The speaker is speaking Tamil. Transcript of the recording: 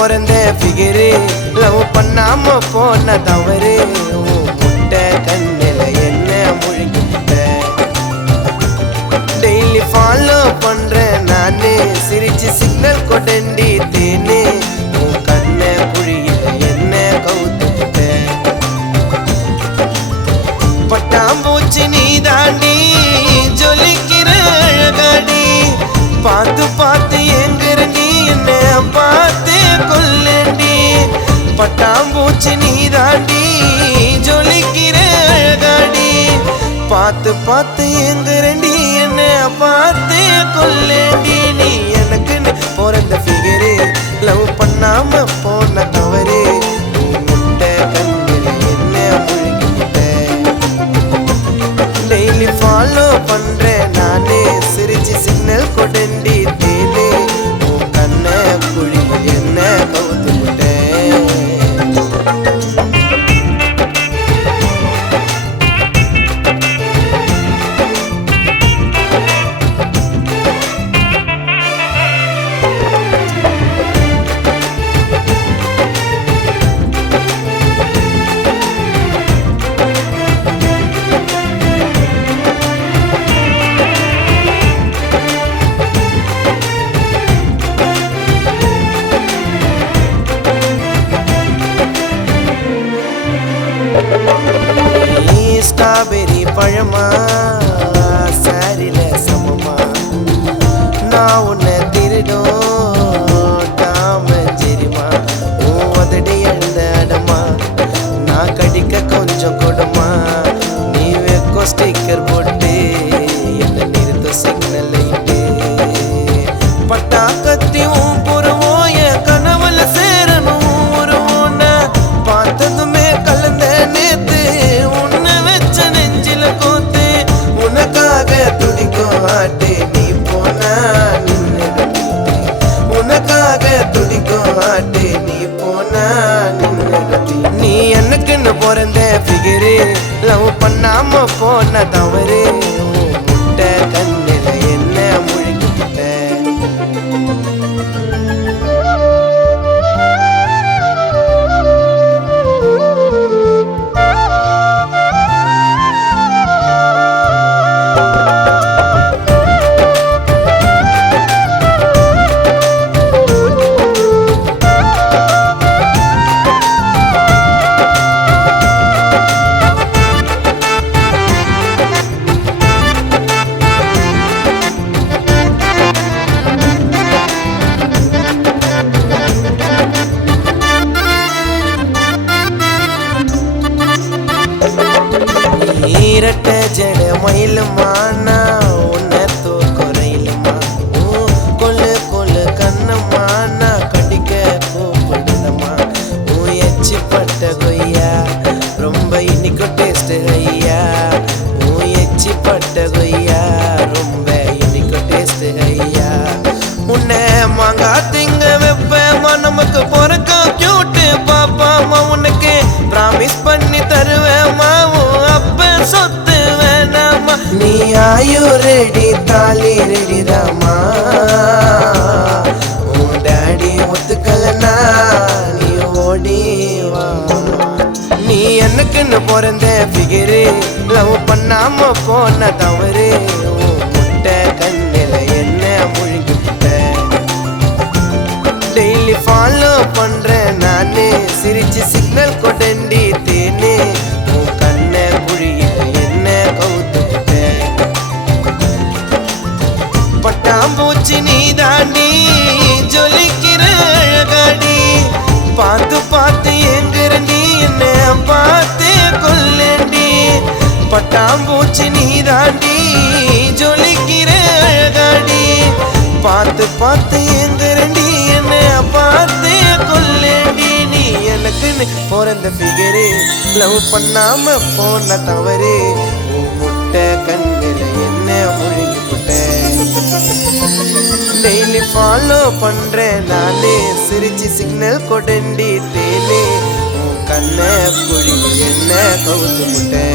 பிறந்த ஃபிகரு லவ் பண்ணாம போன தவறு முட்டை கண்ணில என்ன முழுகிட்ட டெய்லி ஃபாலோ பண்றேன் நானு சிரிச்சு சிக்னல் கொடண்டி தேனு உன் கண்ண குழியில என்ன கவுத்துட்ட பட்டாம்பூச்சி நீ தாண்டி ஜொலிக்கிற அழகாடி பார்த்து பார்த்து எங்கிறண்டி என்ன பார்த்து கொல்லண்டி பட்டாம்பூச்சி நீ தாண்டி ஜொலிக்கிற அழகாடி பார்த்து பார்த்து எங்கிறண்டி என்ன பார்த்து கொல்லண்டி நீ எனக்குன்னு பிறந்த ஃபிகரு லவ் பண்ணாம போன தவறு முட்டை கண்ணில் என்ன முழுகிட்ட டெய்லி ஃபாலோ பண்றேன் நானே சிரிச்சு சிக்னல் கொடண்டி தேனே உன் கண்ண குழியில் என்ன கவுத்து விட்டேன் ஸ்ட்ராபெரி பழமா சாரில சமமா நான் உன்னை திருடும் டாமஞ்செரிமா உதடி எழுந்த அடமா நான் கடிக்க கொஞ்சம் கொடுமா நீ வைக்கும் ஸ்டிக்கர் போட்டு என்ன நிறுத்த சிக்னல் லைட்டு பட்டா கத்தி உன் புறவோம் என் கனவுல சேரணும் உருவோன்ன பார்த்ததுமே கலந்த நேத்து உனக்காக துடிக்கும் ஆட்டே நீ போனா நின்னுடு உனக்காக துடிக்கும் ஆட்டே நீ போனா நின்னுடு நீ எனக்குன்னு பிறந்த ஃபிகரு லவ் பண்ணாம போன தவறு முட்டை கண்ணில என்ன முழுகிட்ட ஈரட்ட ஜட மயிலுமானா உன்னை தூக்குறையிலுமா கொல்லு கொல்லு கண்ணம்மானா கடிக்க கூப்பிடுதம்மா எச்சி பட்ட கொய்யா ரொம்ப இனிக்கு டேஸ்ட் ஐயா எச்சி பட்ட கொய்யா ரொம்ப இனிக்கு டேஸ்ட் ஐயா உன்னை மாங்கா திங்க வைப்பேம்மா நமக்கு பிறக்க கியூட்டு பாப்பாமா உனக்கு ப்ராமிஸ் பண்ணி தருவேம்மா சொத்து வேணாமா நீ ஆயு ரெடி தாலி ரெடி ராமா உன் டாடி ஒத்துக்கலனா நீ ஓடிவா நீ எனக்குன்னு பிறந்த ஃபிகரு லவ் பண்ணாம போன தவறு முட்டை கண்ணில என்ன முழுகிட்ட டெய்லி ஃபாலோ பண்றேன் நானு சிரிச்சு சிக்னல் கொடண்டி தேனே உன் கண்ண குழியில என்ன கவுத்துட்ட பட்டாம்பூச்சி நீ தாண்டி ஜொலிக்கிற அழகாடி பார்த்து பார்த்து எங்கிறண்டி என்ன பார்த்து கொல்லண்டி பட்டாம்பூச்சி நீ தாண்டி ஜொலிக்கிற அழகாடி பார்த்து பார்த்து எங்கிறண்டி என்ன பார்த்து கொல்லண்டி நீ எனக்குன்னு பிறந்த ஃபிகரு லவ் பண்ணாம போன தவறு முட்டை கண்ணில் என்ன முழுகிட்ட டெய்லி ஃபாலோ பண்றேன் நானே சிரிச்சு சிக்னல் கொடண்டி தேனே உன் கண்ண குழி என்ன கவுத்து முட்டை